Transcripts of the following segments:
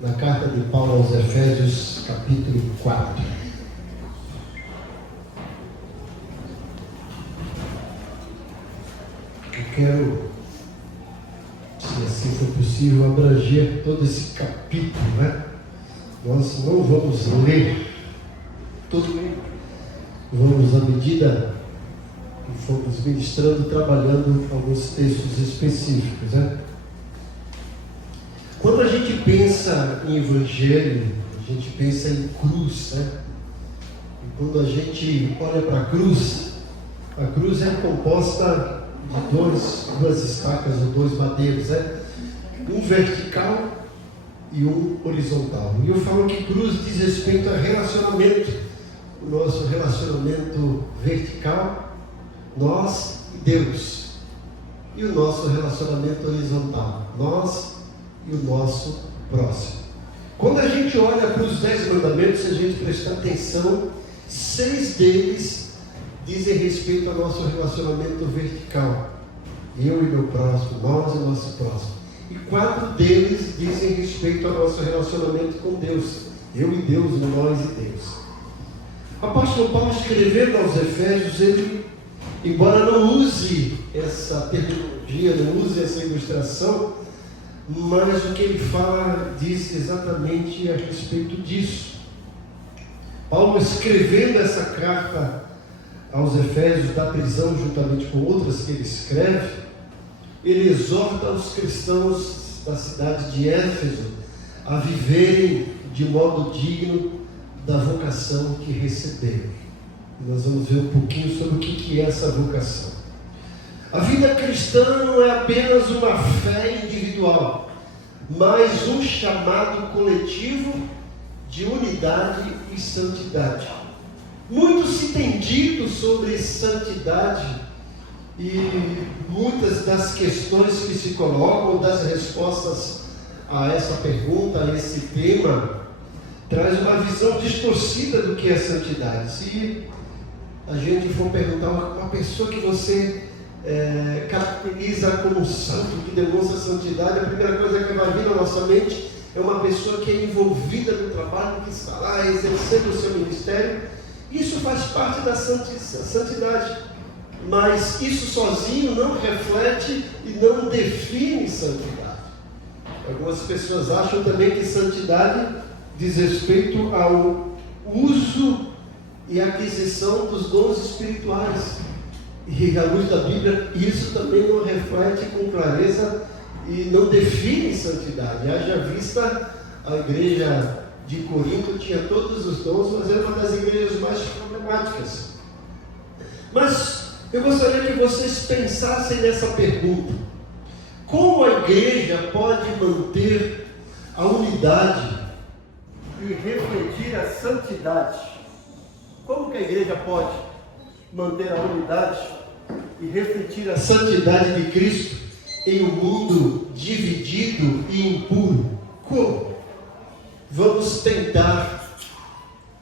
na carta de Paulo aos Efésios, capítulo 4. Eu quero, se assim for possível, abranger todo esse capítulo, né? Nós não vamos ler tudo, vamos, à medida que fomos ministrando, trabalhando alguns textos específicos, né? Quando a gente pensa em evangelho, a gente pensa em cruz, né? E quando a gente olha para a cruz é composta de duas estacas ou dois madeiros, né? Um vertical e um horizontal. E eu falo que cruz diz respeito a relacionamento. O nosso relacionamento vertical, nós e Deus. E o nosso relacionamento horizontal, nós e o nosso próximo. Quando a gente olha para os 10 mandamentos, se a gente prestar atenção, 6 deles dizem respeito ao nosso relacionamento vertical. Eu e meu próximo, nós e o nosso próximo. E 4 deles dizem respeito ao nosso relacionamento com Deus. Eu e Deus, nós e Deus. O apóstolo Paulo, escrevendo aos Efésios, ele, embora não use essa terminologia, não use essa ilustração, mas o que ele fala diz exatamente a respeito disso. Paulo, escrevendo essa carta aos Efésios da prisão, juntamente com outras que ele escreve, ele exorta os cristãos da cidade de Éfeso a viverem de modo digno da vocação que receberam. Nós vamos ver um pouquinho sobre o que é essa vocação. A vida cristã não é apenas uma fé individual, mas um chamado coletivo de unidade e santidade. Muito se tem dito sobre santidade e muitas das questões que se colocam, das respostas a essa pergunta, a esse tema, traz uma visão distorcida do que é santidade. Se a gente for perguntar uma pessoa que você caracteriza como um santo, que demonstra santidade, a primeira coisa que vai vir na nossa mente é uma pessoa que é envolvida no trabalho, que está lá exercendo o seu ministério. Isso faz parte da santidade, mas isso sozinho não reflete e não define santidade. Algumas pessoas acham também que santidade diz respeito ao uso e aquisição dos dons espirituais. E à luz da Bíblia, isso também não reflete com clareza e não define santidade. Haja vista, a igreja de Corinto tinha todos os dons, mas era uma das igrejas mais problemáticas. Mas eu gostaria que vocês pensassem nessa pergunta: como a igreja pode manter a unidade e refletir a santidade? Como que a igreja pode manter a unidade e refletir a santidade de Cristo em um mundo dividido e impuro? Como? Vamos tentar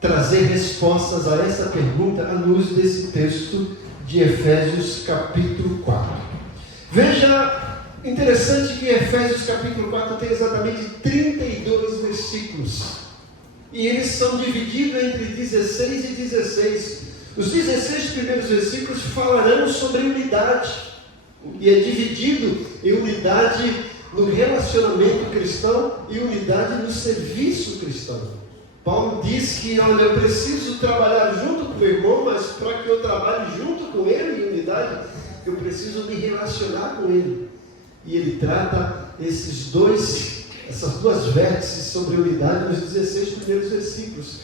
trazer respostas a essa pergunta à luz desse texto de Efésios capítulo 4. Veja, interessante que Efésios capítulo 4 tem exatamente 32 versículos. E eles são divididos entre 16 e 16. Os 16 primeiros versículos falarão sobre unidade. E é dividido em unidade no relacionamento cristão e unidade no serviço cristão. Paulo diz que, olha, eu preciso trabalhar junto com o meu irmão, mas para que eu trabalhe junto com ele em unidade, eu preciso me relacionar com ele. E ele trata essas duas vértices sobre unidade nos 16 primeiros versículos.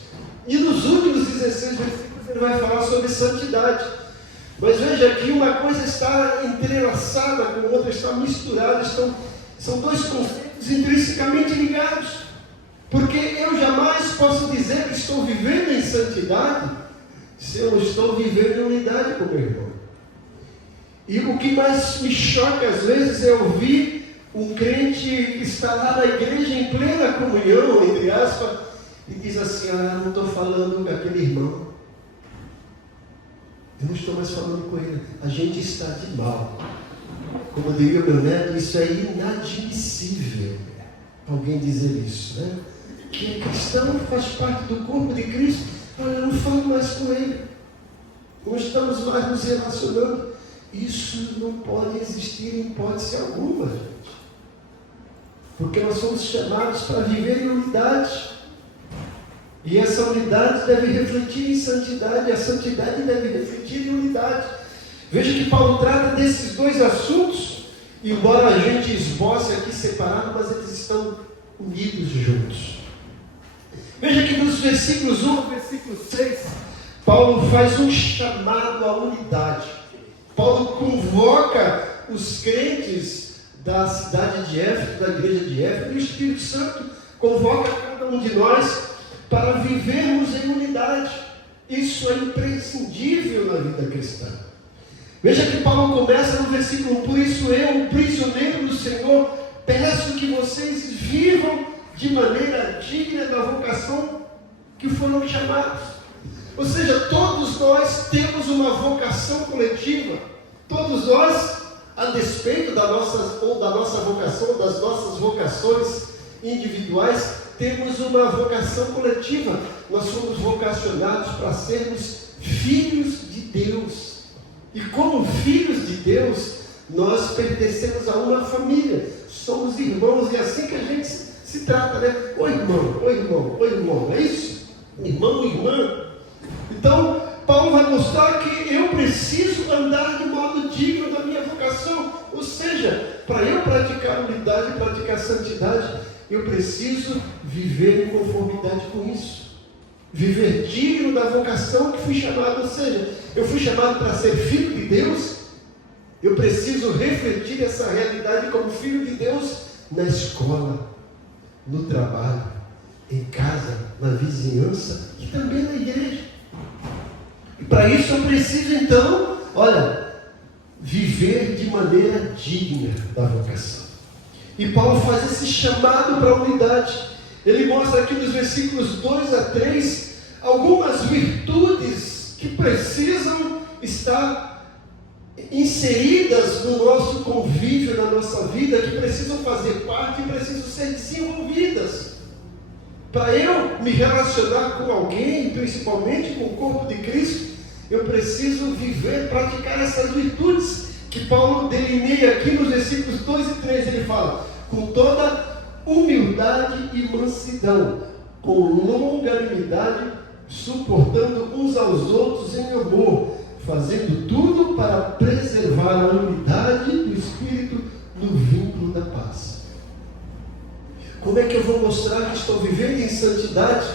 E nos últimos 16 versículos ele vai falar sobre santidade. Mas veja que uma coisa está entrelaçada com a outra, está misturada, são dois conceitos intrinsecamente ligados. Porque eu jamais posso dizer que estou vivendo em santidade se eu não estou vivendo em unidade com meu irmão. E o que mais me choca às vezes é ouvir um crente que está lá na igreja em plena comunhão, entre aspas, e diz assim: não estou falando com aquele irmão, eu não estou mais falando com ele, a gente está de mal. Como diria meu neto, isso é inadmissível. alguém dizer isso, né? Que é cristão, faz parte do corpo de Cristo. Olha, eu não falo mais com ele. Não estamos mais nos relacionando. Isso não pode existir em hipótese alguma, gente. Porque nós somos chamados para viver em unidade. E essa unidade deve refletir em santidade. E a santidade deve refletir em unidade. Veja que Paulo trata desses dois assuntos. Embora a gente esboce aqui separado, mas eles estão unidos juntos. Veja que nos versículos 1 ao versículo 6, Paulo faz um chamado à unidade. Paulo convoca os crentes da cidade de Éfeso, da igreja de Éfeso, e o Espírito Santo convoca cada um de nós para vivermos em unidade. Isso é imprescindível na vida cristã. Veja que Paulo começa no versículo 1: por isso eu, o prisioneiro do Senhor, peço que vocês vivam de maneira digna da vocação que foram chamados. Ou seja, todos nós temos uma vocação coletiva. Todos nós, a despeito da nossa vocação, das nossas vocações individuais, temos uma vocação coletiva. Nós somos vocacionados para sermos filhos de Deus. E como filhos de Deus, nós pertencemos a uma família. Somos irmãos, e é assim que a gente se trata, né? Oi irmão, oi irmão, oi irmão. É isso? Irmão, irmã. Então, Paulo vai mostrar que eu preciso andar de modo digno da minha vocação. Ou seja, para eu praticar unidade, praticar santidade, eu preciso viver em conformidade com isso. Viver digno da vocação que fui chamado. Ou seja, eu fui chamado para ser filho de Deus. Eu preciso refletir essa realidade como filho de Deus na escola, no trabalho, em casa, na vizinhança e também na igreja. E para isso eu preciso então, viver de maneira digna da vocação. E Paulo faz esse chamado para a unidade. Ele mostra aqui nos versículos 2 a 3 algumas virtudes que precisam estar inseridas no nosso convívio, na nossa vida, que precisam fazer parte e precisam ser desenvolvidas. Para eu me relacionar com alguém, principalmente com o corpo de Cristo, eu preciso viver, praticar essas virtudes que Paulo delineia aqui nos versículos 2 e 3. Ele fala: com toda humildade e mansidão, com longanimidade, suportando uns aos outros em amor, fazendo tudo para preservar a unidade do Espírito no vínculo da paz. Como é que eu vou mostrar que estou vivendo em santidade?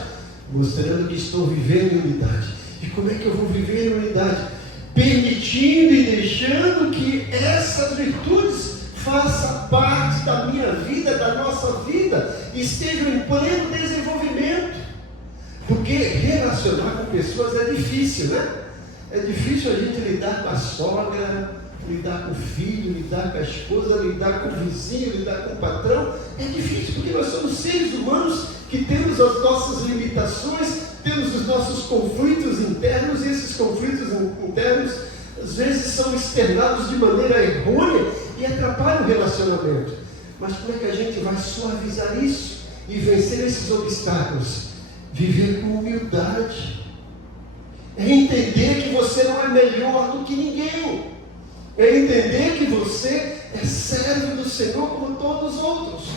Mostrando que estou vivendo em unidade. E como é que eu vou viver em unidade? Permitindo e deixando que essas virtudes façam parte da minha vida, da nossa vida, e estejam em pleno desenvolvimento. Porque relacionar com pessoas é difícil, né? É difícil a gente lidar com a sogra, lidar com o filho, lidar com a esposa, lidar com o vizinho, lidar com o patrão. É difícil porque nós somos seres humanos que temos as nossas limitações, temos os nossos conflitos internos, e esses conflitos internos às vezes são externados de maneira errônea e atrapalham o relacionamento. Mas como é que a gente vai suavizar isso e vencer esses obstáculos? Viver com humildade. É entender que você não é melhor do que ninguém. É entender que você é servo do Senhor como todos os outros.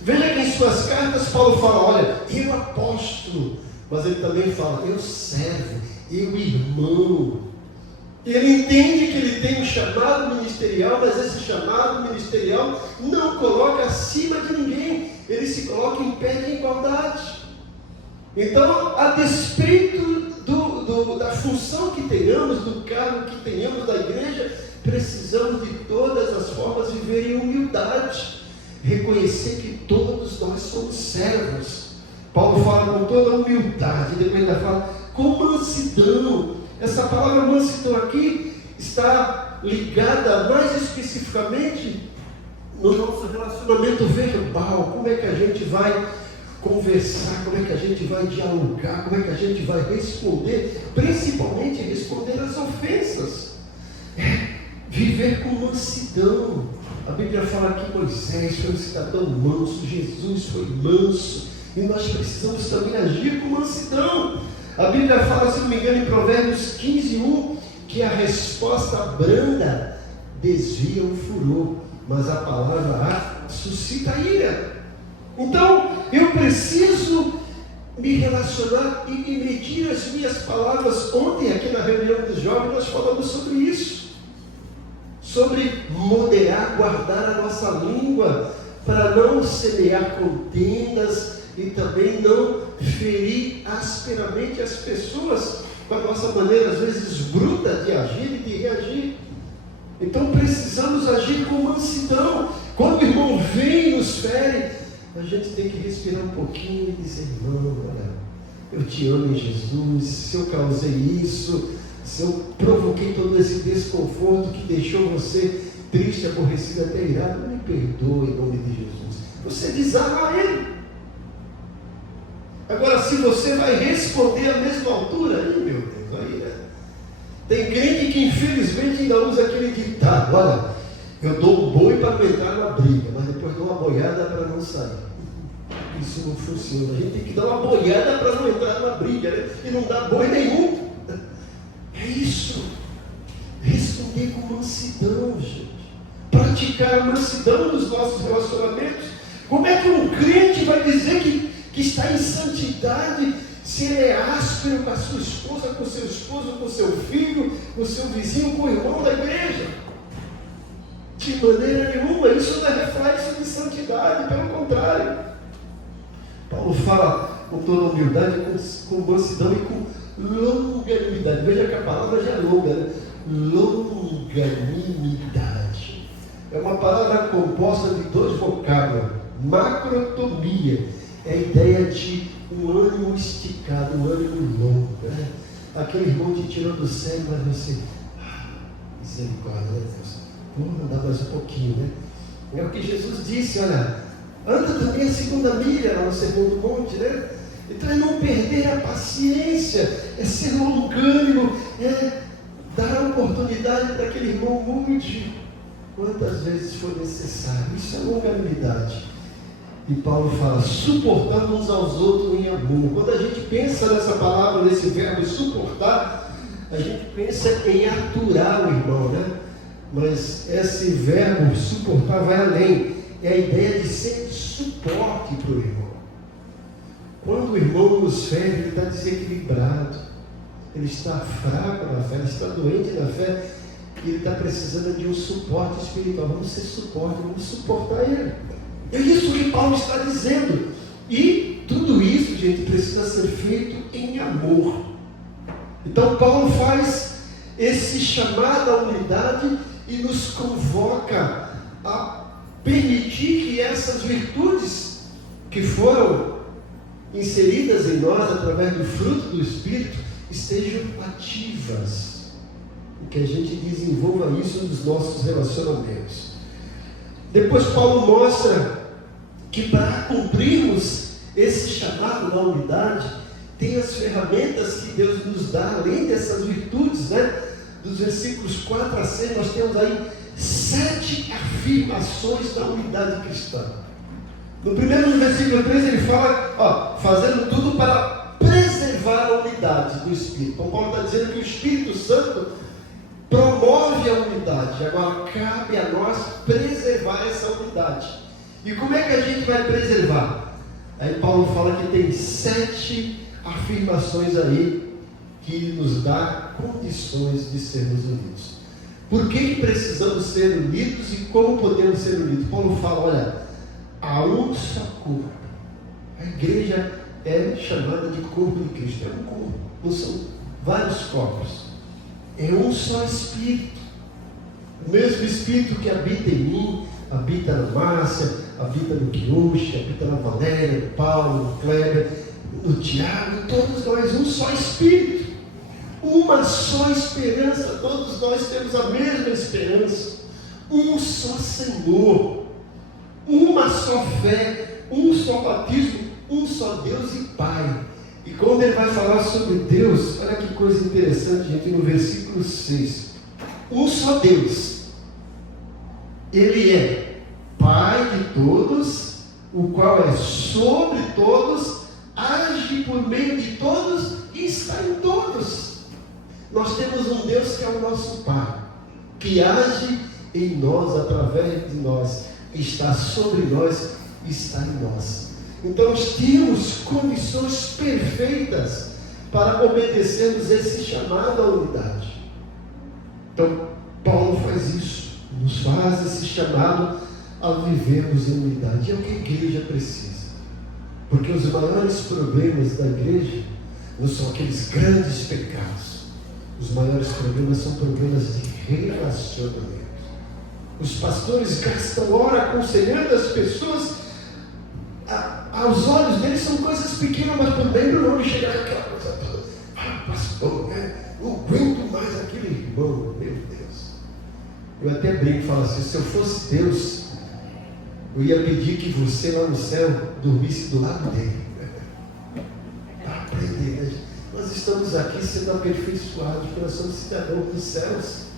Veja que em suas cartas Paulo fala: olha, eu apóstolo, mas ele também fala: eu servo, eu irmão. Ele entende que ele tem um chamado ministerial, mas esse chamado ministerial não coloca acima de ninguém. Ele se coloca em pé de igualdade. Então, a despeito da função que tenhamos, do cargo que tenhamos da igreja, precisamos de todas as formas viver em humildade, reconhecer que todos nós somos servos. Paulo fala com toda humildade, depois ainda fala com mansidão. Essa palavra mansidão aqui está ligada mais especificamente no nosso relacionamento verbal. Como é que a gente vai conversar, como é que a gente vai dialogar, como é que a gente vai responder, principalmente responder às ofensas. Viver com mansidão. A Bíblia fala que Moisés foi um cidadão manso, Jesus foi manso, e nós precisamos também agir com mansidão. A Bíblia fala, se não me engano, em Provérbios 15:1, que a resposta branda desvia o furor, mas a palavra suscita ira. Então, eu preciso me relacionar e medir as minhas palavras. Ontem, aqui na reunião dos jovens, nós falamos sobre isso. Sobre moderar, guardar a nossa língua, para não semear contendas e também não ferir asperamente as pessoas com a nossa maneira, às vezes, bruta de agir e de reagir. Então, precisamos agir com mansidão. Quando o irmão vem e nos fere, a gente tem que respirar um pouquinho e dizer: irmão, olha, eu te amo em Jesus. Se eu causei isso, se eu provoquei todo esse desconforto que deixou você triste, aborrecido, até irado, me perdoe em nome de Jesus. Você desarma ele. Agora, se você vai responder à mesma altura, aí, meu Deus, aí, né? Tem crente que infelizmente ainda usa aquele ditado: olha, eu dou um boi para não entrar na briga, mas depois dou uma boiada para não sair. Isso não funciona. A gente tem que dar uma boiada para não entrar na briga, né? E não dar boi nenhum. É isso. Responder com mansidão, gente. Praticar a mansidão nos nossos relacionamentos. Como é que um crente vai dizer que está em santidade se ele é áspero com a sua esposa, com o seu esposo, com o seu filho, com o seu vizinho, com o irmão da igreja? De maneira nenhuma. Isso não é reflexo de santidade, pelo contrário. Paulo fala com toda humildade, com mansidão e com longanimidade. Veja que a palavra já é longa, né? Longanimidade. É uma palavra composta de dois vocábulos. Macrotomia é a ideia de um ânimo esticado, um ânimo longo, né? Aquele irmão te tirou do sério, mas você, misericórdia, né, Deus? Vamos andar mais um pouquinho, né? É o que Jesus disse, olha, anda também a segunda milha lá no Sermão do Monte, né? Então é não perder a paciência, é ser longânimo, é dar a oportunidade para aquele irmão mude quantas vezes for necessário. Isso é longanimidade. E Paulo fala, suportando uns aos outros em amor. Quando a gente pensa nessa palavra, nesse verbo suportar, a gente pensa em aturar o irmão, né? Mas esse verbo suportar vai além. É a ideia de ser suporte para o irmão. Quando o irmão nos fere, ele está desequilibrado, ele está fraco na fé, ele está doente na fé, e ele está precisando de um suporte espiritual. Vamos ser suporte, vamos suportar ele. É isso que Paulo está dizendo. E tudo isso, gente, precisa ser feito em amor. Então Paulo faz esse chamado à unidade e nos convoca a permitir que essas virtudes que foram inseridas em nós através do fruto do Espírito estejam ativas, e que a gente desenvolva isso nos nossos relacionamentos. Depois Paulo mostra que para cumprirmos esse chamado da unidade, tem as ferramentas que Deus nos dá, além dessas virtudes, né? Dos versículos 4 a 6, nós temos aí 7 afirmações da unidade cristã. No primeiro versículo 3 ele fala, fazendo tudo para preservar a unidade do Espírito. Então Paulo está dizendo que o Espírito Santo promove a unidade. Agora cabe a nós preservar essa unidade. E como é que a gente vai preservar? Aí Paulo fala que tem 7 afirmações aí que nos dá condições de sermos unidos. Por que precisamos ser unidos e como podemos ser unidos? Paulo fala, olha, há um só corpo. A igreja é chamada de corpo de Cristo. É um corpo, não são vários corpos. É um só Espírito. O mesmo Espírito que habita em mim, habita na Márcia, habita no Quiuche, habita na Valéria, no Paulo, no Kleber, no Tiago, todos nós, um só Espírito. Uma só esperança, todos nós temos a mesma esperança. Um só Senhor, uma só fé, um só batismo, um só Deus e Pai. E quando ele vai falar sobre Deus, olha que coisa interessante, gente, no versículo 6. Um só Deus. Ele é Pai de todos, o qual é sobre todos, age por meio de todos e está em todos. Nós temos um Deus que é o nosso Pai, que age em nós, através de nós, está sobre nós, está em nós. Então nós temos condições perfeitas para obedecermos esse chamado à unidade. Então Paulo faz isso, nos faz esse chamado a vivermos em unidade. É o que a igreja precisa. Porque os maiores problemas da igreja não são aqueles grandes pecados. Os maiores problemas são problemas de relacionamento. Os pastores gastam hora aconselhando as pessoas. Aos olhos deles são coisas pequenas, mas por dentro não chega aquela coisa toda. Pastor, não aguento mais aquele irmão, meu Deus. Eu até brinco e falo assim: se eu fosse Deus, eu ia pedir que você lá no céu dormisse do lado dele. Para aprender, né? Nós estamos aqui sendo aperfeiçoados, porque nós somos cidadãos dos céus.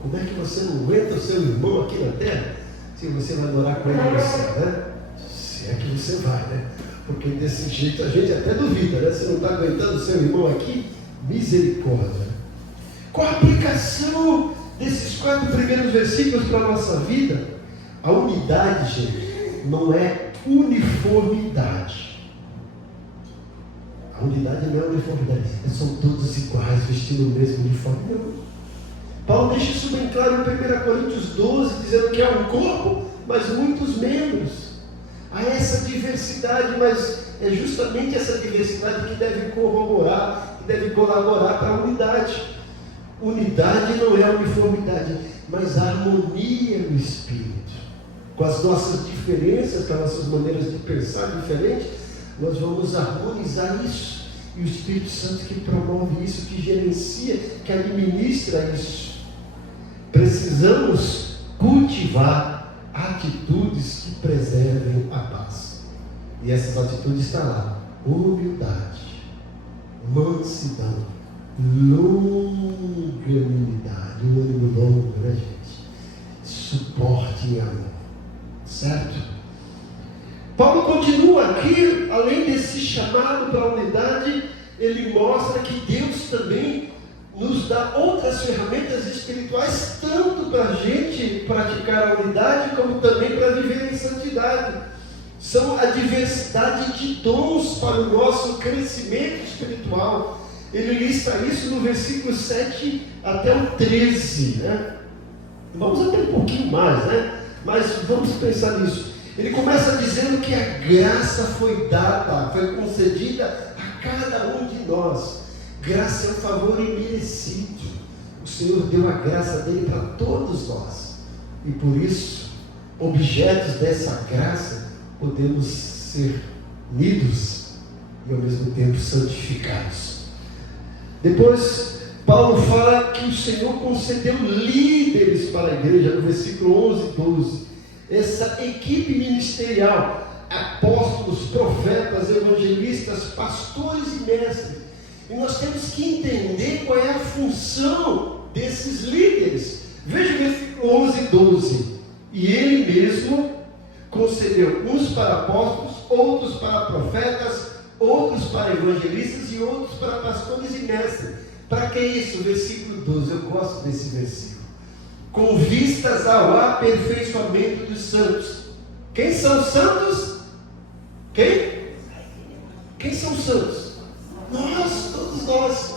Como é que você não aguenta o seu irmão aqui na terra, se você vai morar com ele no céu, né? Se é que você vai, né? Porque desse jeito a gente até duvida, né? Você não está aguentando o seu irmão aqui? Misericórdia. Qual a aplicação desses 4 primeiros versículos para a nossa vida? A unidade, gente, não é uniformidade. A unidade não é uniformidade. São todos iguais, vestindo o mesmo uniforme. Não. Paulo deixa isso bem claro em 1 Coríntios 12, dizendo que há um corpo, mas muitos membros. Há essa diversidade, mas é justamente essa diversidade que deve corroborar, que deve colaborar para a unidade. Unidade não é uniformidade, mas harmonia no espírito. Com as nossas diferenças, com as nossas maneiras de pensar diferentes, nós vamos harmonizar isso. E o Espírito Santo que promove isso, que gerencia, que administra isso. Precisamos cultivar atitudes que preservem a paz. E essas atitudes estão lá: humildade, mansidão, longanimidade, um ânimo longo, né, gente? Suporte e amor. Certo? Paulo continua aqui, além desse chamado para a unidade, ele mostra que Deus também nos dá outras ferramentas espirituais, tanto para a gente praticar a unidade, como também para viver em santidade. São a diversidade de dons para o nosso crescimento espiritual. Ele lista isso no versículo 7 até o 13, né? Vamos até um pouquinho mais, né? Mas vamos pensar nisso. Ele começa dizendo que a graça foi dada, foi concedida a cada um de nós. Graça é um favor imerecido. O Senhor deu a graça dele para todos nós. E por isso, objetos dessa graça, podemos ser unidos e ao mesmo tempo santificados. Depois, Paulo fala que o Senhor concedeu líderes para a igreja, no versículo 11 e 12. Essa equipe ministerial, apóstolos, profetas, evangelistas, pastores e mestres. E nós temos que entender qual é a função desses líderes. Veja o versículo 11 e 12. E ele mesmo concedeu uns para apóstolos, outros para profetas, outros para evangelistas e outros para pastores e mestres. Para que isso? Versículo 12, eu gosto desse versículo. Com vistas ao aperfeiçoamento dos santos. Quem são os santos? Quem são os santos? Nós, todos nós.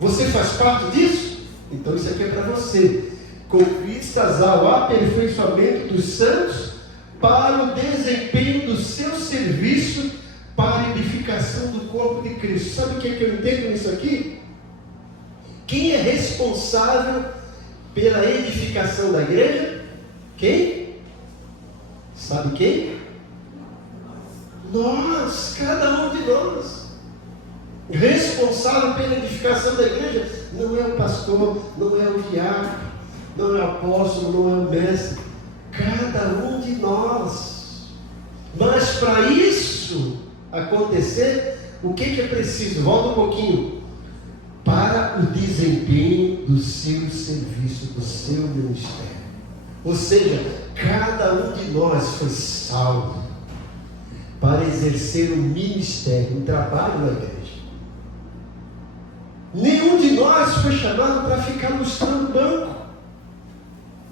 Você faz parte disso? Então isso aqui é para você. Com vistas ao aperfeiçoamento dos santos, para o desempenho do seu serviço, para a edificação do corpo de Cristo. Sabe o que eu entendo nisso aqui? Quem é responsável pela edificação da igreja? Quem? Sabe quem? Nós, cada um de nós. Responsável pela edificação da igreja não é o pastor, não é o diácono, não é o apóstolo, não é o mestre. Cada um de nós. Mas para isso acontecer, o que é preciso? Volta um pouquinho. Para o desempenho do seu serviço, do seu ministério. Ou seja, cada um de nós foi salvo para exercer um ministério, um trabalho na igreja. Nenhum de nós foi chamado para ficar mostrando banco.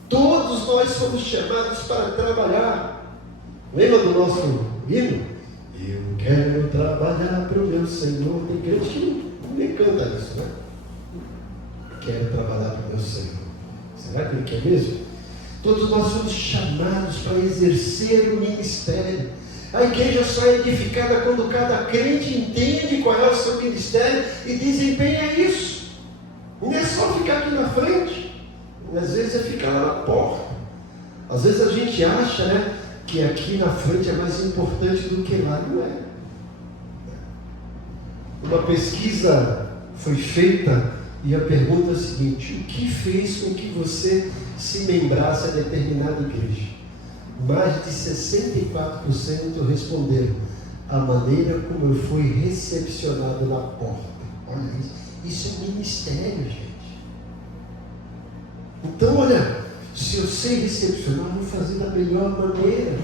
Todos nós fomos chamados para trabalhar. Lembra do nosso hino? Eu quero trabalhar para o meu Senhor. Tem crente que nem canta isso, né? Quero trabalhar para o meu Senhor. Será que ele quer mesmo? Todos nós somos chamados para exercer o ministério. A igreja só é edificada quando cada crente entende qual é o seu ministério e desempenha isso. Não é só ficar aqui na frente. Às vezes é ficar lá na porta. Às vezes a gente acha, né, que aqui na frente é mais importante do que lá. Não é. Uma pesquisa foi feita e a pergunta é a seguinte: o que fez com que você se membrasse a determinada igreja? Mais de 64% responderam: a maneira como eu fui recepcionado na porta. Olha isso. Isso é ministério, gente. Então, olha, se eu sei recepcionar, eu vou fazer da melhor maneira.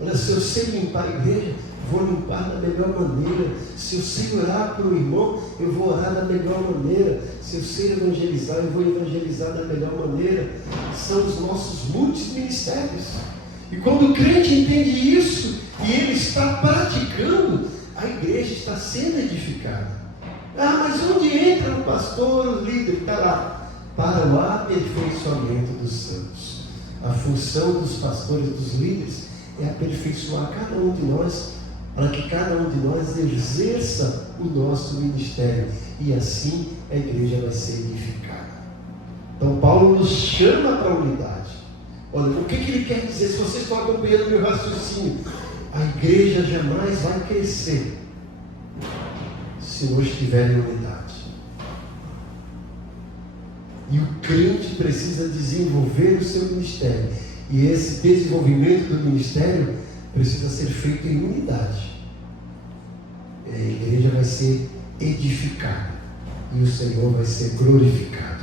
Olha, se eu sei limpar a igreja, vou limpar da melhor maneira. Se eu sei orar por um irmão, eu vou orar da melhor maneira. Se eu sei evangelizar, eu vou evangelizar da melhor maneira. São os nossos muitos ministérios. E quando o crente entende isso, e ele está praticando, a igreja está sendo edificada. Ah, mas onde entra o pastor, o líder? Está lá. Para o aperfeiçoamento dos santos. A função dos pastores, dos líderes, é aperfeiçoar cada um de nós, para que cada um de nós exerça o nosso ministério. E assim a igreja vai ser edificada. Então Paulo nos chama para a unidade. Olha, o que ele quer dizer? Se vocês estão acompanhando meu raciocínio, a igreja jamais vai crescer se não estiver em unidade. E o crente precisa desenvolver o seu ministério. E esse desenvolvimento do ministério precisa ser feito em unidade. A igreja vai ser edificada e o Senhor vai ser glorificado.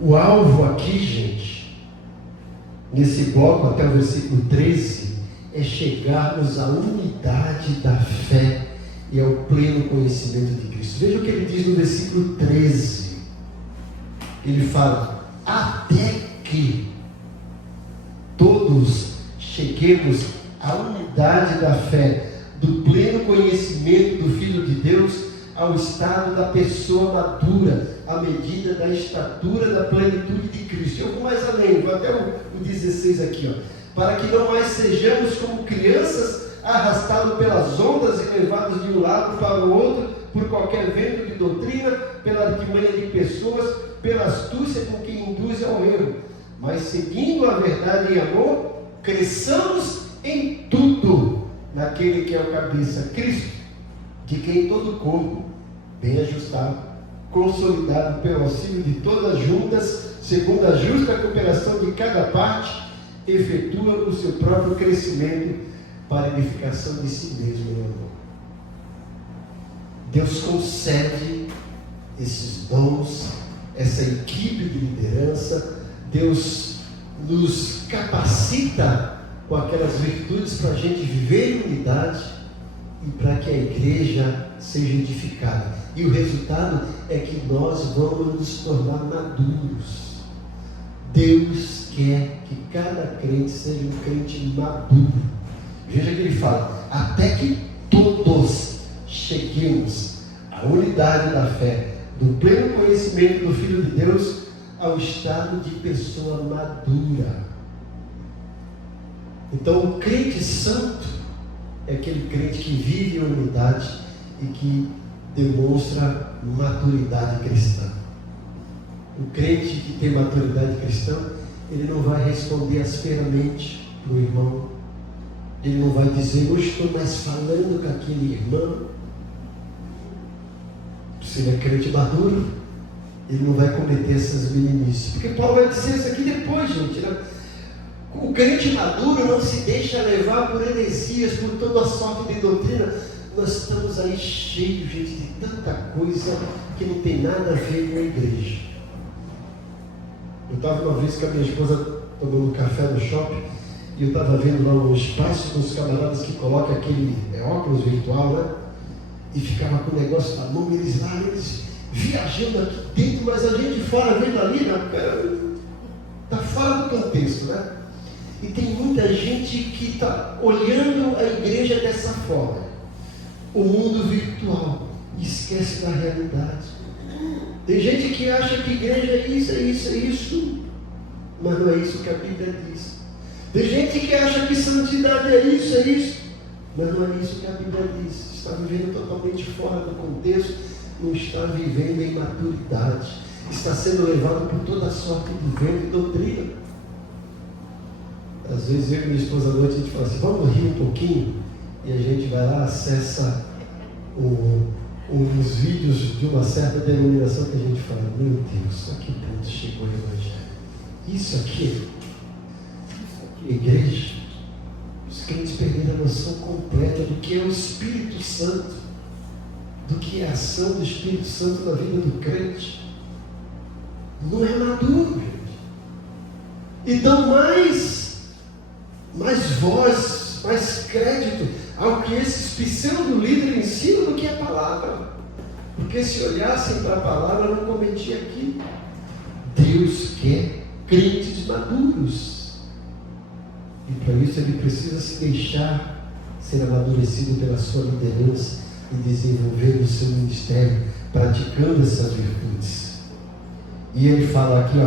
O alvo aqui, gente, nesse bloco até o versículo 13, é chegarmos à unidade da fé e ao pleno conhecimento de Cristo. Veja o que ele diz no versículo 13. Ele fala: até que todos cheguemos à unidade da fé, do pleno conhecimento do Filho de Deus, ao estado da pessoa madura, à medida da estatura da plenitude de Cristo. Eu vou mais além, vou até o 16 aqui, ó. Para que não mais sejamos como crianças, arrastados pelas ondas e levados de um lado para o outro, por qualquer vento de doutrina, pela artimanha de pessoas, pela astúcia com que induz ao erro. Mas seguindo a verdade em amor, cresçamos em tudo naquele que é o cabeça, Cristo, de quem todo o corpo, bem ajustado, consolidado pelo auxílio de todas juntas, segundo a justa cooperação de cada parte, efetua o seu próprio crescimento para a edificação de si mesmo em amor. Deus concede esses dons, essa equipe de liderança. Deus nos capacita com aquelas virtudes para a gente viver em unidade e para que a igreja seja edificada. E o resultado é que nós vamos nos tornar maduros. Deus quer que cada crente seja um crente maduro. Veja que ele fala: até que todos cheguemos à unidade da fé, do pleno conhecimento do Filho de Deus, ao estado de pessoa madura. Então, o crente santo é aquele crente que vive em unidade e que demonstra maturidade cristã. O crente que tem maturidade cristã, ele não vai responder asperamente para o irmão. Ele não vai dizer: hoje estou mais falando com aquele irmão. Se ele é crente maduro, ele não vai cometer essas meninices. Porque Paulo vai dizer isso aqui depois, gente, né? O crente maduro não se deixa levar por heresias, por toda a sorte de doutrina. Nós estamos aí cheios, gente, de tanta coisa que não tem nada a ver com a igreja. Eu estava uma vez com a minha esposa tomando café no shopping e eu estava vendo lá um espaço dos camaradas que colocam aquele óculos virtual, né? E ficava com o negócio na mão, eles lá, eles viajando aqui dentro, mas a gente fora vendo ali, né? Está fora do contexto, né? E tem muita gente que está olhando a igreja dessa forma, o mundo virtual, e esquece da realidade. Tem gente que acha que igreja é isso, é isso, é isso, mas não é isso que a Bíblia diz. Tem gente que acha que santidade é isso, mas não é isso que a Bíblia diz. Está vivendo totalmente fora do contexto, não está vivendo em maturidade, está sendo levado por toda a sorte de vento e doutrina. Às vezes eu e minha esposa à noite a gente fala assim, vamos rir um pouquinho, e a gente vai lá, acessa uns vídeos de uma certa denominação que a gente fala, meu Deus, a que ponto chegou o Evangelho? Isso aqui é igreja. Os crentes perderam a noção completa do que é o Espírito Santo, do que é a ação do Espírito Santo na vida do crente. Não é maduro, gente. Então, mais voz, mais crédito ao que esses pseudo-líderes ensinam do que a palavra. Porque se olhassem para a palavra, não cometia aqui. Deus quer crentes maduros. E para isso ele precisa se deixar ser amadurecido pela sua liderança e desenvolver o seu ministério, praticando essas virtudes. E ele fala aqui,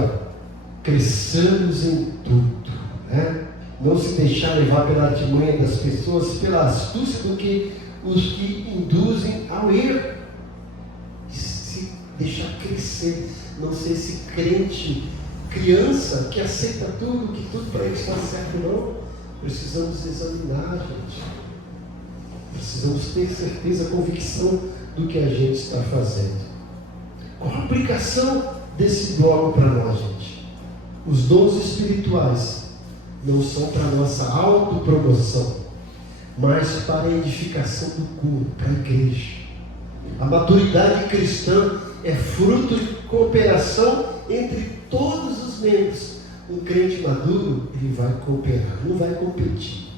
cresçamos em tudo, né? Não se deixar levar pela artimanha das pessoas, pela astúcia do que os que induzem ao erro. Se deixar crescer, não ser esse crente, criança que aceita tudo, que tudo para ele está certo, não. Precisamos examinar, gente. Precisamos ter certeza, convicção do que a gente está fazendo. Qual a aplicação desse bloco para nós, gente? Os dons espirituais não são para a nossa autopromoção, mas para a edificação do corpo, para a igreja. A maturidade cristã é fruto de cooperação entre todos os membros. Um crente maduro, ele vai cooperar, não vai competir.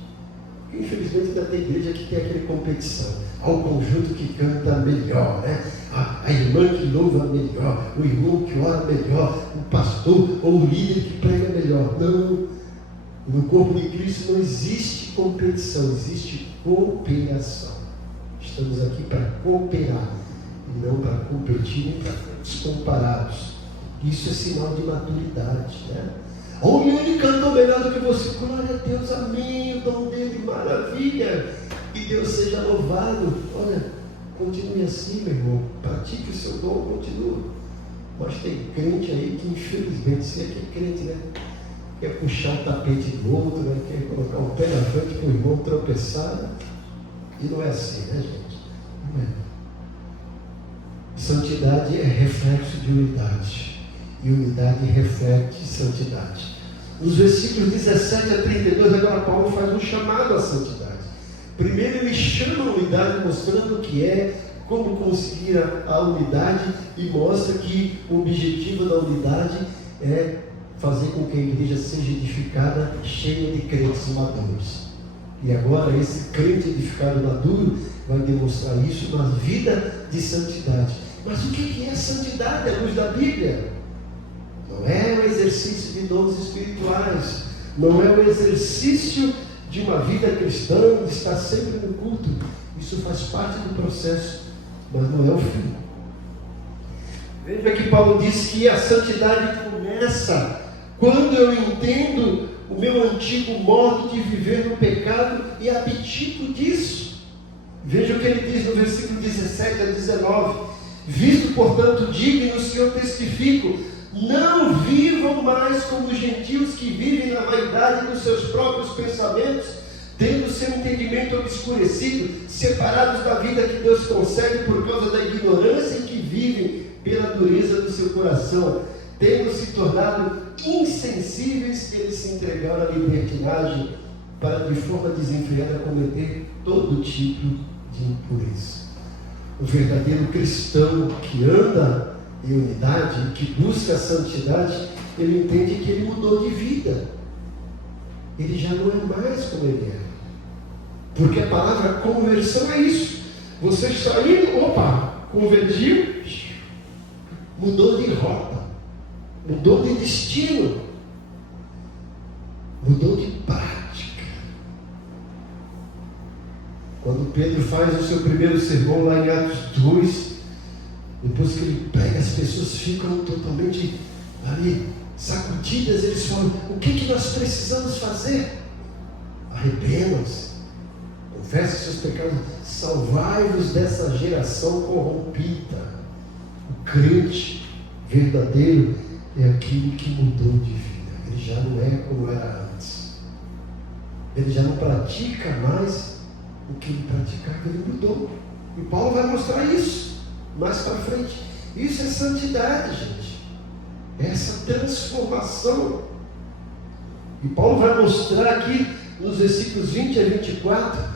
Infelizmente ainda tem igreja que tem aquela competição. Há um conjunto que canta melhor, né? A irmã que louva melhor, o irmão que ora melhor, o pastor ou o líder que prega melhor. Não. No corpo de Cristo não existe competição, existe cooperação. Estamos aqui para cooperar e não para competir nem para sermos comparados. Isso é sinal de maturidade, né? O ele cantou melhor do que você. Glória a Deus, amém. O dom dele, maravilha. E Deus seja louvado. Olha, continue assim, meu irmão. Pratique o seu dom, continue. Mas tem crente aí que, infelizmente, você é que é crente, né? Quer puxar o tapete do outro, né? Quer colocar o pé na frente para o irmão tropeçar. E não é assim, né, gente? Não é. Santidade é reflexo de unidade. E unidade reflete santidade. Nos versículos 17 a 32, agora Paulo faz um chamado à santidade. Primeiro ele chama a unidade, mostrando o que é, como conseguir a unidade, e mostra que o objetivo da unidade é fazer com que a igreja seja edificada, cheia de crentes maduros. E agora esse crente edificado maduro vai demonstrar isso na vida de santidade. Mas o que é santidade à luz da Bíblia? Não é o exercício de dons espirituais, não é o exercício de uma vida cristã, de estar sempre no culto. Isso faz parte do processo, mas não é o fim. Veja que Paulo diz que a santidade começa quando eu entendo o meu antigo modo de viver no pecado e abdico disso. Veja o que ele diz no versículo 17 a 19. Visto, portanto, dignos que eu testifico, não vivam mais como os gentios que vivem na vaidade dos seus próprios pensamentos, tendo seu entendimento obscurecido, separados da vida que Deus concede por causa da ignorância em que vivem pela dureza do seu coração, tendo se tornado insensíveis, eles se entregaram à libertinagem para de forma desenfreada cometer todo tipo de impureza. O verdadeiro cristão que anda em unidade, que busca a santidade, ele entende que ele mudou de vida. Ele já não é mais como ele era. Porque a palavra conversão é isso. Você saindo, opa, convergiu, mudou de rota, mudou de destino, mudou de prática. Quando Pedro faz o seu primeiro sermão lá em Atos 2, depois que ele prega, as pessoas ficam totalmente ali sacudidas. Eles falam: o que nós precisamos fazer? Arrependam-se, confessem seus pecados, salvai-vos dessa geração corrompida. O crente verdadeiro é aquele que mudou de vida. Ele já não é como era antes. Ele já não pratica mais o que ele praticava, ele mudou. E Paulo vai mostrar isso mais para frente. Isso é santidade, gente. Essa transformação. E Paulo vai mostrar aqui nos versículos 20 a 24.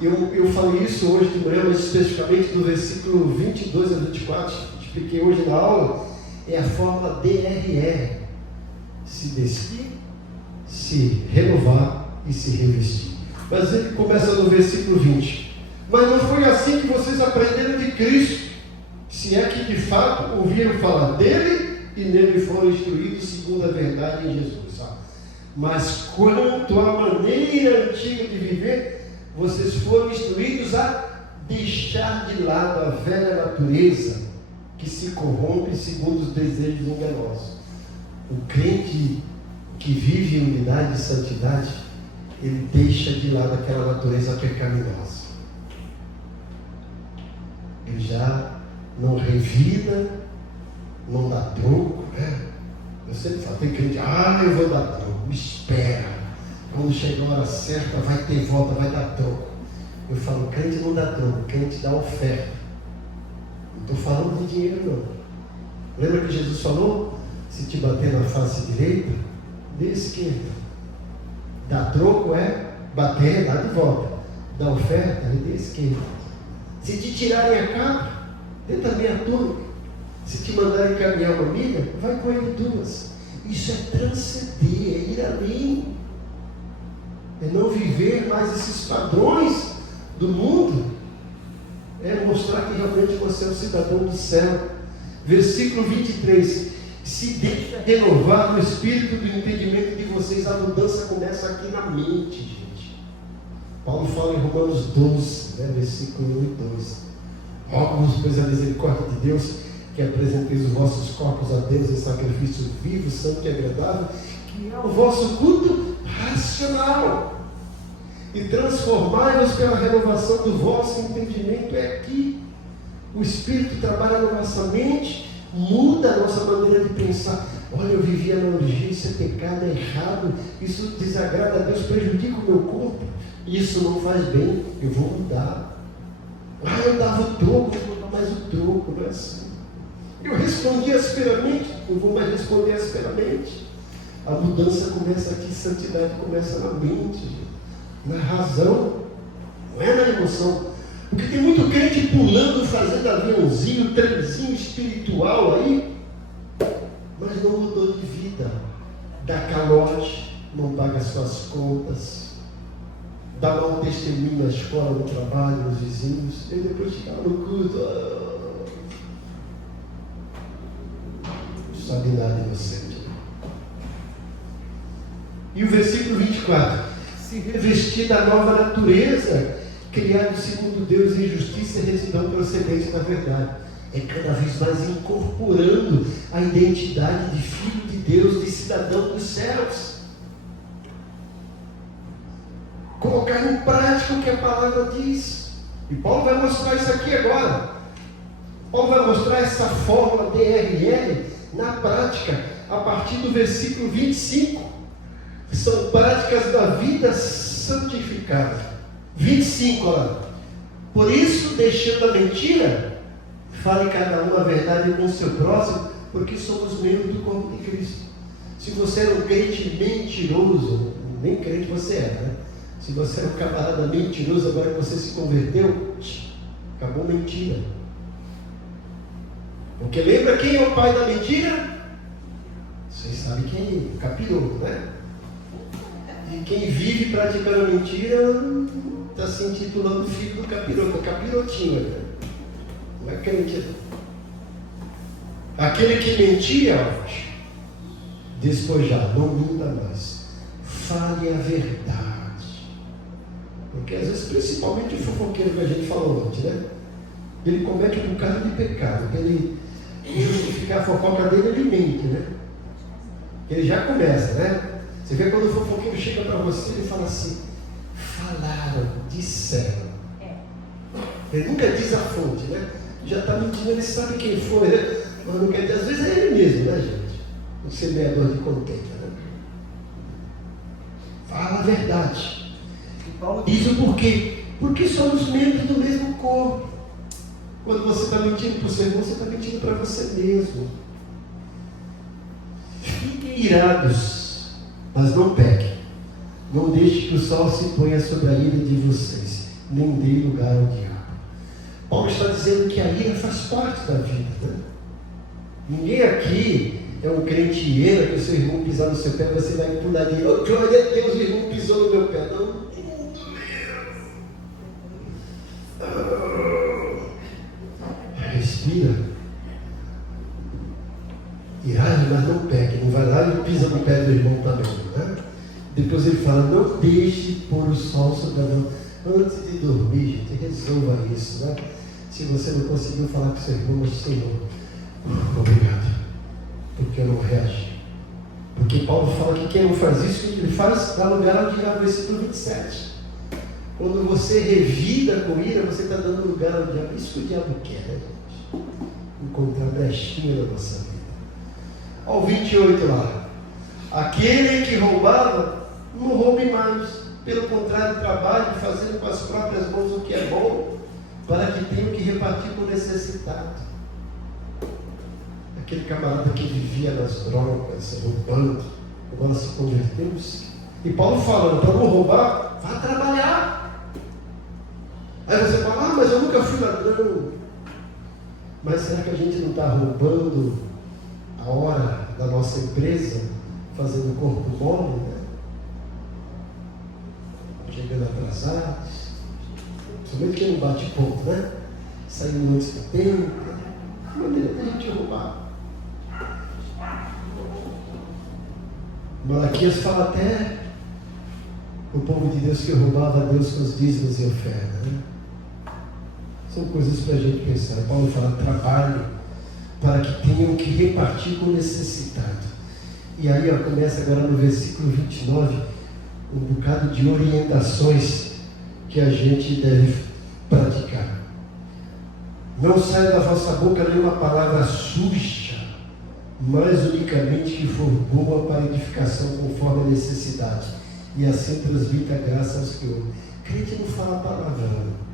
Eu falei isso hoje de manhã, mas especificamente do versículo 22 a 24. Expliquei hoje na aula. É a fórmula DRR: se despir, se renovar e se revestir. Mas ele começa no versículo 20. Mas não foi assim que vocês aprenderam de Cristo, se é que de fato ouviram falar dele e nele foram instruídos segundo a verdade em Jesus. Mas quanto à maneira antiga de viver, vocês foram instruídos a deixar de lado a velha natureza que se corrompe segundo os desejos enganosos. O crente que vive em unidade e santidade, ele deixa de lado aquela natureza pecaminosa. Ele já não revida, não dá troco, né? Eu sempre falo, tem crente: eu vou dar troco, espera, quando chegar a hora certa vai ter volta, vai dar troco. Eu falo, crente não dá troco, crente dá oferta. Não estou falando de dinheiro não. Lembra que Jesus falou: se te bater na face direita, dê esquerda. Dar troco é bater, dar de volta. Dar oferta, dê esquerda. Se te tirarem a capa, dê também a túnica. Se te mandarem caminhar uma milha, vai com ele duas. Isso é transcender, é ir além. É não viver mais esses padrões do mundo. É mostrar que realmente você é um cidadão do céu. Versículo 23. Se deixa renovar no espírito do entendimento de vocês. A mudança começa aqui na mente, gente. Paulo fala em Romanos 12, versículo 1 e 2. Rogo-vos, pois, a misericórdia de Deus, que apresenteis os vossos corpos a Deus em sacrifício vivo, santo e agradável, que é o vosso culto racional. E transformai-vos pela renovação do vosso entendimento. É aqui. O Espírito trabalha na nossa mente, muda a nossa maneira de pensar. Olha, eu vivia na urgência, pecado é errado, isso desagrada a Deus, prejudica o meu corpo, isso não faz bem, eu vou mudar. Eu dava o troco, eu vou dar mais o troco, não é assim. Eu respondia asperamente, não vou mais responder asperamente. A mudança começa aqui, santidade começa na mente, na razão, não é na emoção. Porque tem muito crente pulando, fazendo aviãozinho, trenzinho espiritual aí, mas não mudou de vida. Dá calote, não paga suas contas, dá mau testemunho na escola, no trabalho, nos vizinhos, e depois fica no culto. Não sabe nada inocente. E o versículo 24: se revestir da nova natureza, criado segundo Deus em justiça e retidão procedente da verdade. É cada vez mais incorporando a identidade de filho de Deus, de cidadão dos céus. Colocar em prática o que a palavra diz. E Paulo vai mostrar isso aqui agora. Paulo vai mostrar essa fórmula DRL na prática, a partir do versículo 25. São práticas da vida santificada. 25, olha lá. Por isso, deixando a mentira, fale cada um a verdade com o seu próximo, porque somos membros do corpo de Cristo. Se você era um crente mentiroso, nem crente você era, né? Se você era um camarada mentiroso, agora que você se converteu, acabou a mentira. Porque lembra quem é o pai da mentira? Você sabe quem é? Capiroto, né? E quem vive praticando mentira está se intitulando filho do capiroto, é capirotinho, né? Não é crente, não. Aquele que mentia, despojar, não minta mais. Fale a verdade. Porque às vezes, principalmente o fofoqueiro que a gente falou antes, né? Ele comete um bocado de pecado. Para ele justificar a fofoca dele, ele mente, né? Ele já começa, né? Você vê quando o fofoqueiro chega para você, ele fala assim: falaram, disseram. Ele nunca diz a fonte, né? Já está mentindo, ele sabe quem foi, né? Mas não quer dizer, às vezes é ele mesmo, né, gente? O semeador de contenta, né? Fala a verdade. Isso por quê? Porque somos membros do mesmo corpo. Quando você está mentindo para o seu irmão, você está mentindo para você mesmo. Fiquem irados, mas não pequem. Não deixe que o sol se ponha sobre a ira de vocês, nem dê lugar ao diabo. Paulo está dizendo que a ira faz parte da vida, né? Ninguém aqui é um crente hiena que o seu irmão pisar no seu pé, você vai pular de ira. Oh, glória a Deus, o irmão pisou no meu pé. Não. Respira. Irado, mas não pegue. Não vai lá e pisa no pé do irmão também, né? Depois ele fala: não deixe pôr o sol sobre a mão. Antes de dormir, gente, resolva isso, né? Se você não conseguiu falar com seu irmão, Senhor, obrigado, porque eu não reagi. Porque Paulo fala que quem não faz isso, ele faz dar lugar ao diabo, versículo 27. Quando você revida com ira, você está dando lugar ao diabo. Isso que o diabo quer, né, gente? Encontrar brechinha na nossa vida. Olha o 28 lá. Aquele que roubava, não roube mais. Pelo contrário, trabalhe fazendo com as próprias mãos o que é bom, para que tenha o que repartir com o necessitado. Aquele camarada que vivia nas drogas, roubando, agora se converteu. E Paulo falando: para não roubar, vá trabalhar. Aí você fala: mas eu nunca fui ladrão. Mas será que a gente não está roubando a hora da nossa empresa, fazendo o corpo mole, né? Chegando atrasados, somente quem não bate ponto, né? Saindo antes do tempo, maneira da gente roubar. Malaquias fala até o povo de Deus que roubava a Deus com os dízimos e ofertas, né? São coisas para a gente pensar. Paulo fala: trabalhe para que tenham que repartir com o necessitado. E aí começa agora no versículo 29 um bocado de orientações que a gente deve praticar. Não saia da vossa boca nenhuma palavra suja, mas unicamente que for boa para edificação conforme a necessidade, e assim transmita a graça aos que ouvem. Crente não fala palavrão.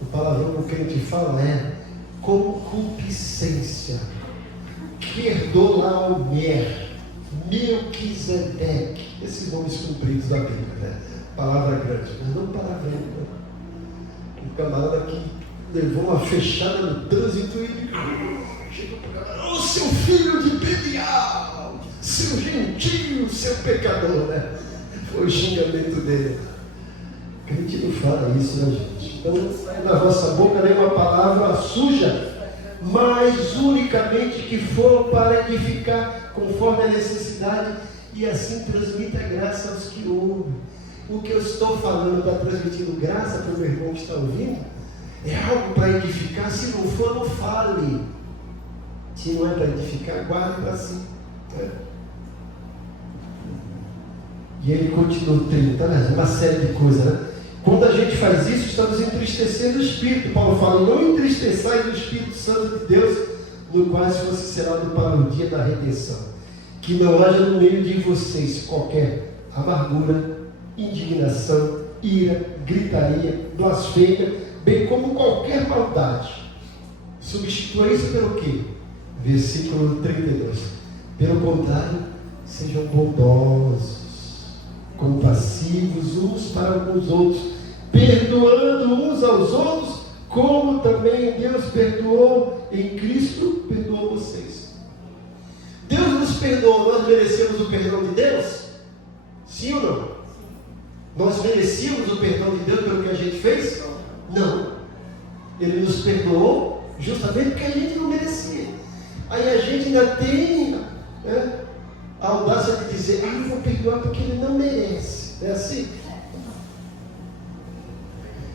O palavrão que o crente fala é concupiscência, Querdolaomer, Melquisedeque, esses nomes compridos da Bíblia, né? Palavra grande, mas não palavrão, né? Um camarada que levou uma fechada no trânsito e chegou para o camarada: ô seu filho de Belial, seu gentio, seu pecador, né? Foi o xingamento dele. A gente não fala isso, né, gente? Então não sai da vossa boca nenhuma palavra suja, mas unicamente que for para edificar conforme a necessidade, e assim transmite a graça aos que ouvem. O que eu estou falando está transmitindo graça para o meu irmão que está ouvindo? É algo para edificar? Se não for, não fale. Se não é para edificar, guarde para si, né? E ele continua 30, né? Uma série de coisas, né? Quando a gente faz isso, estamos entristecendo o Espírito. Paulo fala: não entristeçais o Espírito Santo de Deus, no qual se fosse selado para o dia da redenção. Que não haja no meio de vocês qualquer amargura, indignação, ira, gritaria, blasfêmia, bem como qualquer maldade. Substitua isso pelo quê? Versículo 32. Pelo contrário, sejam bondosos, compassivos uns para com os outros, perdoando uns aos outros, como também Deus perdoou em Cristo, perdoou vocês. Deus nos perdoou, nós merecemos o perdão de Deus? Sim ou não? Nós merecíamos o perdão de Deus pelo que a gente fez? Não. Ele nos perdoou justamente porque a gente não merecia. Aí a gente ainda tem a audácia de dizer, eu vou perdoar porque ele não merece. É assim?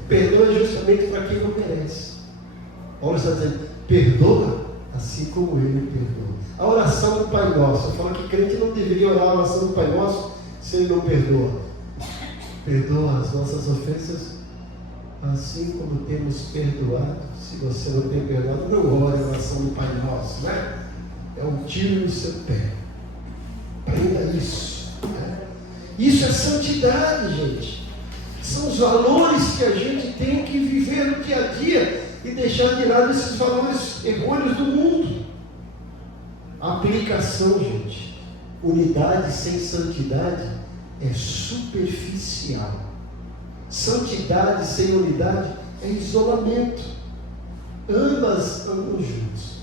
Perdoa justamente para quem não merece. Paulo está dizendo, perdoa assim como ele perdoa. A oração do Pai Nosso, fala que crente não deveria orar a oração do Pai Nosso se ele não perdoa. Perdoa as nossas ofensas assim como temos perdoado. Se você não tem perdoado, não ore a oração do Pai Nosso, né? É um tiro no seu pé. Aprenda isso. Né? Isso é santidade, gente. São os valores que a gente tem que viver no dia a dia e deixar de lado esses valores errôneos do mundo. Aplicação, gente. Unidade sem santidade é superficial. Santidade sem unidade é isolamento. Ambas andam juntos.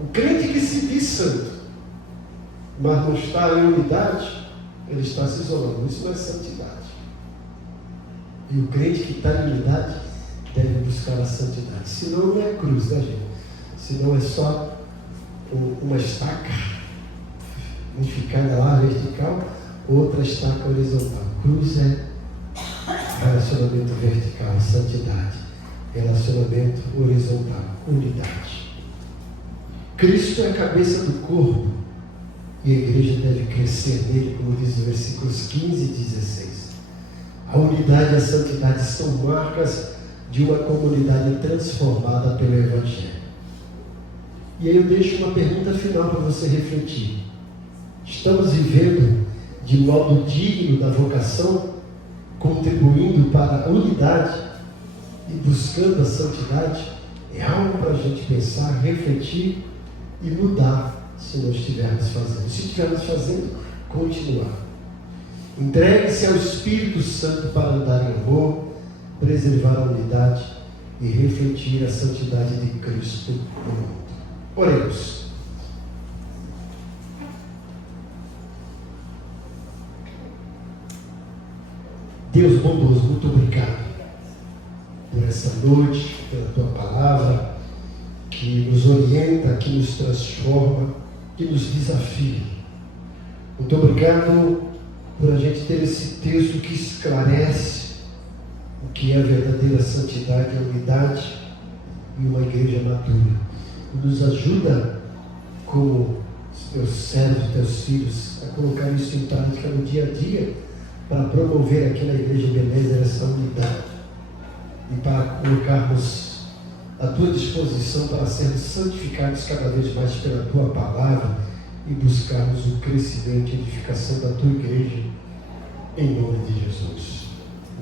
O crente que se diz santo, mas não está em unidade, ele está se isolando. Isso não é santidade. E o crente que está em unidade deve buscar a santidade. Senão não é cruz, né, gente? Senão é só uma estaca unificada lá, vertical, outra estaca horizontal. Cruz é relacionamento vertical, santidade. Relacionamento horizontal, unidade. Cristo é a cabeça do corpo e a igreja deve crescer nele, como diz os versículos 15 e 16. A unidade e a santidade são marcas de uma comunidade transformada pelo Evangelho. E aí eu deixo uma pergunta final para você refletir. Estamos vivendo de modo digno da vocação, contribuindo para a unidade e buscando a santidade? É algo para a gente pensar, refletir e mudar, se não estivermos fazendo. Se estivermos fazendo, continuar. Entregue-se ao Espírito Santo para andar em amor, preservar a unidade e refletir a santidade de Cristo no mundo. Oremos. Deus bondoso, muito obrigado por essa noite, pela tua palavra, que nos orienta, que nos transforma, que nos desafia. Muito obrigado por a gente ter esse texto que esclarece o que é a verdadeira santidade, a unidade e uma igreja madura. Nos ajuda, como teus servos, teus filhos, a colocar isso em prática no dia a dia, para promover aqui na Igreja Ebenezer essa unidade e para colocarmos à tua disposição para sermos santificados cada vez mais pela tua palavra e buscarmos o crescimento e edificação da tua igreja, em nome de Jesus.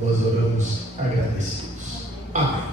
Nós oramos agradecidos. Amém.